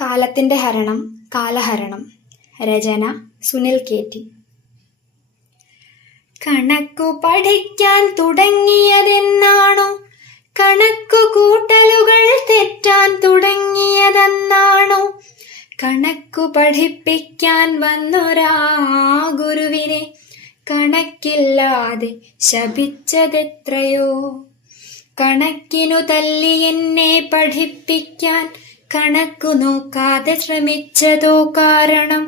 കാലത്തിന്റെ ഹരണം കാലഹരണം. രചന സുനിൽ കെ.ടി. കണക്കു പഠിക്കാൻ തുടങ്ങിയതെന്നാണോ? കണക്കു കൂട്ടലുകൾ തെറ്റാൻ തുടങ്ങിയതെന്നാണോ? കണക്കു പഠിപ്പിക്കാൻ വന്നൊരാ ഗുരുവിനെ കണക്കില്ലാതെ ശപിച്ചതെത്രയോ. കണക്കിനു തല്ലി എന്നെ പഠിപ്പിക്കാൻ കണക്കു നോക്കാതെ ശ്രമിച്ചതോ കാരണം.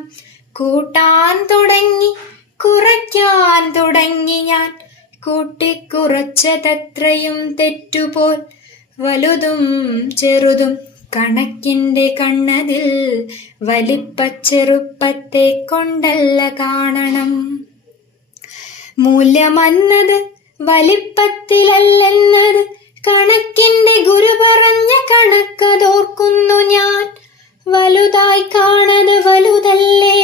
കൂട്ടാൻ തുടങ്ങി കുറയ്ക്കാൻ തുടങ്ങി ഞാൻ, കൂട്ടിക്കുറച്ചതത്രയും തെറ്റുപോൽ. വലുതും ചെറുതും കണക്കിന്റെ കണ്ണതിൽ വലിപ്പച്ചെറുപ്പത്തെ കൊണ്ടല്ല കാണണം. മൂല്യമന്നത് വലിപ്പത്തിലല്ലെന്നത് കണക്കിന്റെ ഗുരു പറഞ്ഞ കണക്കതോർക്കുന്നു ഞാൻ. വലുതായി കാണത് വലുതല്ലേ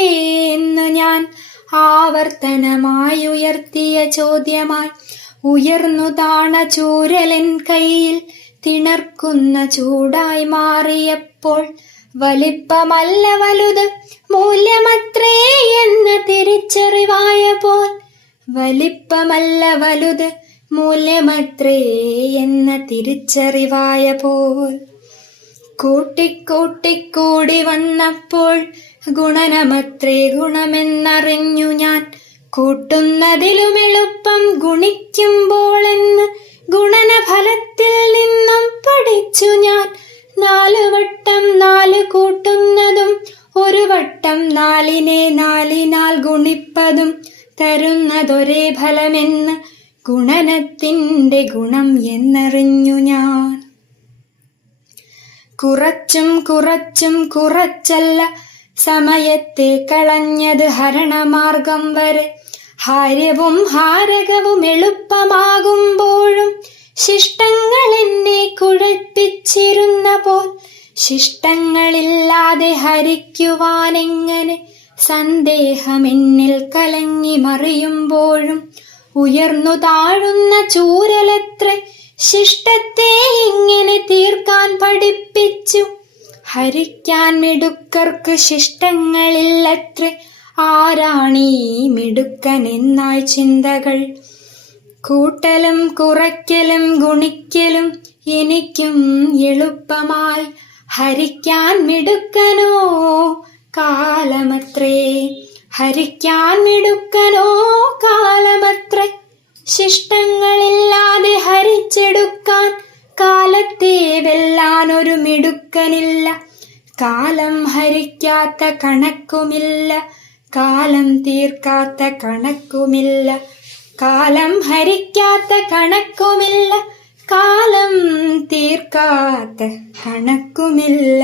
എന്ന് ഞാൻ ആവർത്തനമായി ഉയർത്തിയ ചോദ്യമായി ഉയർന്നു താണ ചൂരലൻ കയ്യിൽ തിണർക്കുന്ന ചൂടായി മാറിയപ്പോൾ. വലിപ്പമല്ല വലുത് മൂല്യമത്രേ എന്ന് തിരിച്ചറിവായ പോൽ. വലിപ്പമല്ല വലുത് മൂല്യമത്രേ എന്ന തിരിച്ചറിവായ പോൽ. കൂട്ടിക്കൂട്ടിക്കൂടി വന്നപ്പോൾ ഗുണനമത്രേ ഗുണമെന്നറിഞ്ഞു ഞാൻ. കൂട്ടുന്നതിലും എളുപ്പം ഗുണിക്കുമ്പോളെന്ന് ഗുണനഫലത്തിൽ നിന്നും പഠിച്ചു ഞാൻ. 4 വട്ടം 4 കൂട്ടുന്നതും 1 വട്ടം 4നെ 4നാൽ ഗുണിപ്പതും തരുന്നതൊരേ ഫലമെന്ന് ഗുണനത്തിന്റെ ഗുണം എന്നറിഞ്ഞു ഞാൻ. കുറച്ചും കുറച്ചും കുറച്ചല്ല സമയത്തെ കളഞ്ഞത് ഹരണമാർഗം വരെ. ഹാര്യവും ഹാരകവും എളുപ്പമാകുമ്പോഴും ശിഷ്ടങ്ങൾ എന്നെ കുഴപ്പിച്ചിരുന്ന പോൽ. ശിഷ്ടങ്ങളില്ലാതെ ഹരിക്കുവാനെങ്ങനെ സന്ദേഹമെന്നിൽ കലങ്ങി മറിയുമ്പോഴും. ഉയർന്നു താഴുന്ന ചൂരലത്രേ ശിഷ്ടത്തെ ഇങ്ങനെ തീർക്കാൻ പഠിപ്പിച്ചു. ഹരിക്കാൻ മിടുക്കർക്ക് ശിഷ്ടങ്ങളില്ലത്രേ, ആരാണീ മിടുക്കനെന്നായി ചിന്തകൾ. കൂട്ടലും കുറയ്ക്കലും ഗുണിക്കലും എനിക്കും എളുപ്പമായി. ഹരിക്കാൻ മിടുക്കനോ കാലമത്രേ, ഹരിക്കാൻ മിടുക്കനോ കാലമത്രേ. ശിഷ്ടങ്ങളില്ലാതെ ഹരിച്ചെടുക്കാൻ കാലത്തെ വെല്ലാൻ ഒരു മിടുക്കനില്ല. കാലം ഹരിക്കാത്ത കണക്കുമില്ല, കാലം തീർക്കാത്ത കണക്കുമില്ല. കാലം ഹരിക്കാത്ത കണക്കുമില്ല, കാലം തീർക്കാത്ത കണക്കുമില്ല.